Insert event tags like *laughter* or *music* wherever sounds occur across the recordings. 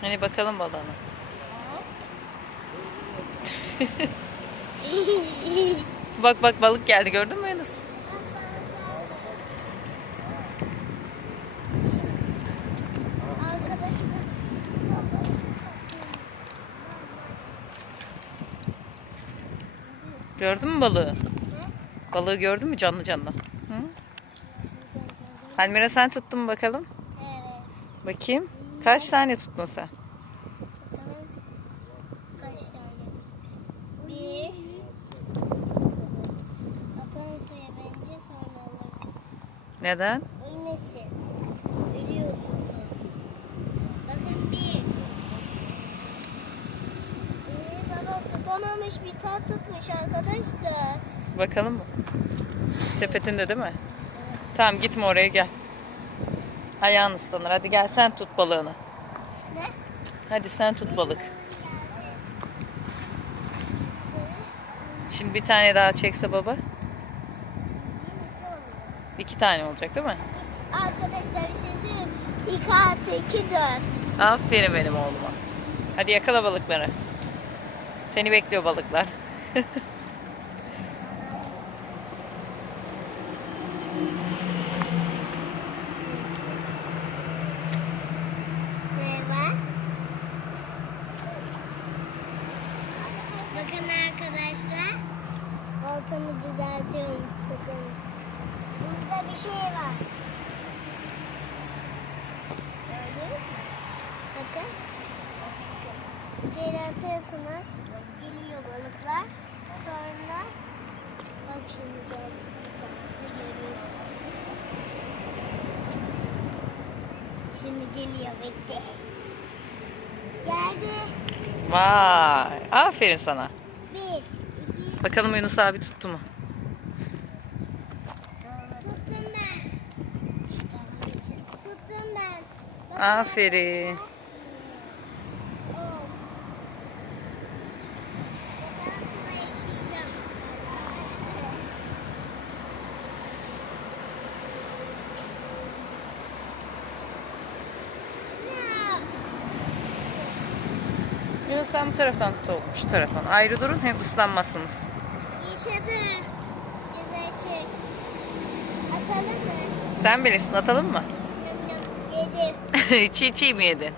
Hani bakalım balığına. bak bak balık geldi gördün mü Yunus? Gördün mü balığı? Balığı gördün mü canlı canlı? Hı? Almira sen tuttun mu bakalım? Evet. Bakayım. Kaç tane tuttun sen? Bakalım kaç tane? Bir. Atalım suya bence sonra alırım. Neden? Ölmesin. Ölüyorsunuz. Bakın bir. Ee, baba tutamamış bir tat tutmuş arkadaşlar. Bakalım mı? Sepetinde değil mi? Tamam gitme oraya gel. Ayağın ıslanır. Hadi gel sen tut balığını. Ne? Hadi sen tut balık. Şimdi bir tane daha çekse baba. iki tane olacak değil mi? Arkadaşlar bir şey söyleyeyim. İki artı iki dört. Aferin benim oğluma. Hadi yakala balıkları. Seni bekliyor balıklar. Merhaba. Bakın arkadaşlar. Oltamı düzeltiyorum. Bakın. Burada bir şey var. Gördünüz mü? Bakın. Şeyler atıyorsunuz. Geliyor balıklar. Sonra bak şimdi gerçekten görüyorsunuz. Şimdi geliyor bekle. Geldi. Vay. Aferin sana. Bir, iki, Bakalım Yunus abi tuttu mu? tuttum ben. Tuttum ben. Bakın Aferin. arkadaşlar. Sen bu taraftan tut oğlum. Şu taraftan. Ayrı durun hem ıslanmazsınız. Yaşadı. Güzel. Atalım mı? Sen bilirsin atalım mı? Yedim. *laughs* çiğ çiğ mi yedin?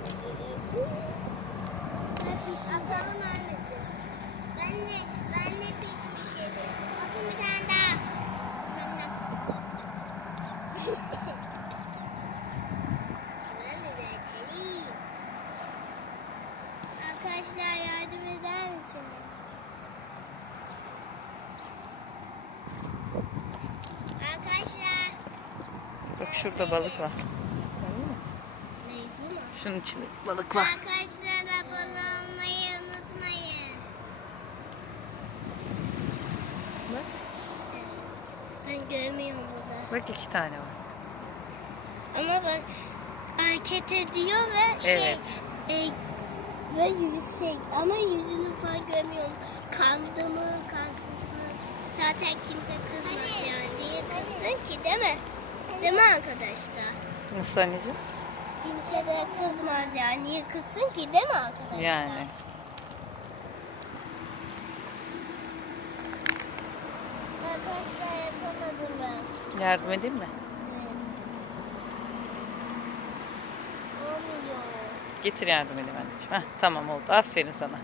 Atalım annesi. Ben de, ben de pişmiş yedim. Bakın bir tane daha. Yum yum. ben de zaten yiyeyim. Arkadaşlar yardım eder misiniz? Arkadaşlar. Bak şurada balık var. Şunun içinde balık var. Arkadaşlar abone olmayı unutmayın. Bak. Ben görmüyorum burada. Bak iki tane var. Ama bak hareket ediyor ve şey Evet. e, ve yüksek ama yüzünü falan görmüyorum. Kandı mı kansız mı? Zaten kimse kızmaz yani. Niye kızsın ki değil mi? Değil mi arkadaşlar? Nasıl anneciğim? Kimse de kızmaz yani. Niye kızsın ki değil mi arkadaşlar? Yani. Arkadaşlar yapamadım ben. Yardım edeyim mi? Evet. Olmuyor. Getir yardım edeyim anneciğim. Heh, tamam oldu. Aferin sana.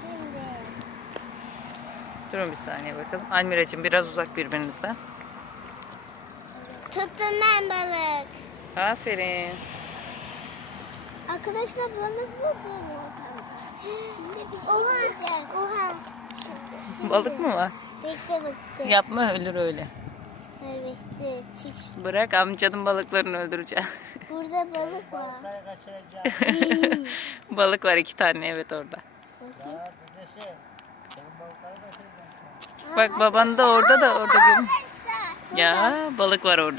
Şimdi. Durun bir saniye bakalım. Almiracığım biraz uzak birbirinizden. Tuttum ben balık. Aferin. Arkadaşlar balık buldum. Şimdi bir şey Oha. Oha. Balık mı var? Bekle bekle. Yapma ölür öyle. Evet. Çık. Bırak amcanın balıklarını öldüreceğim. Burada balık var. *laughs* balık var iki tane evet orada. Bak baban da orada da orada. Ya balık var orada.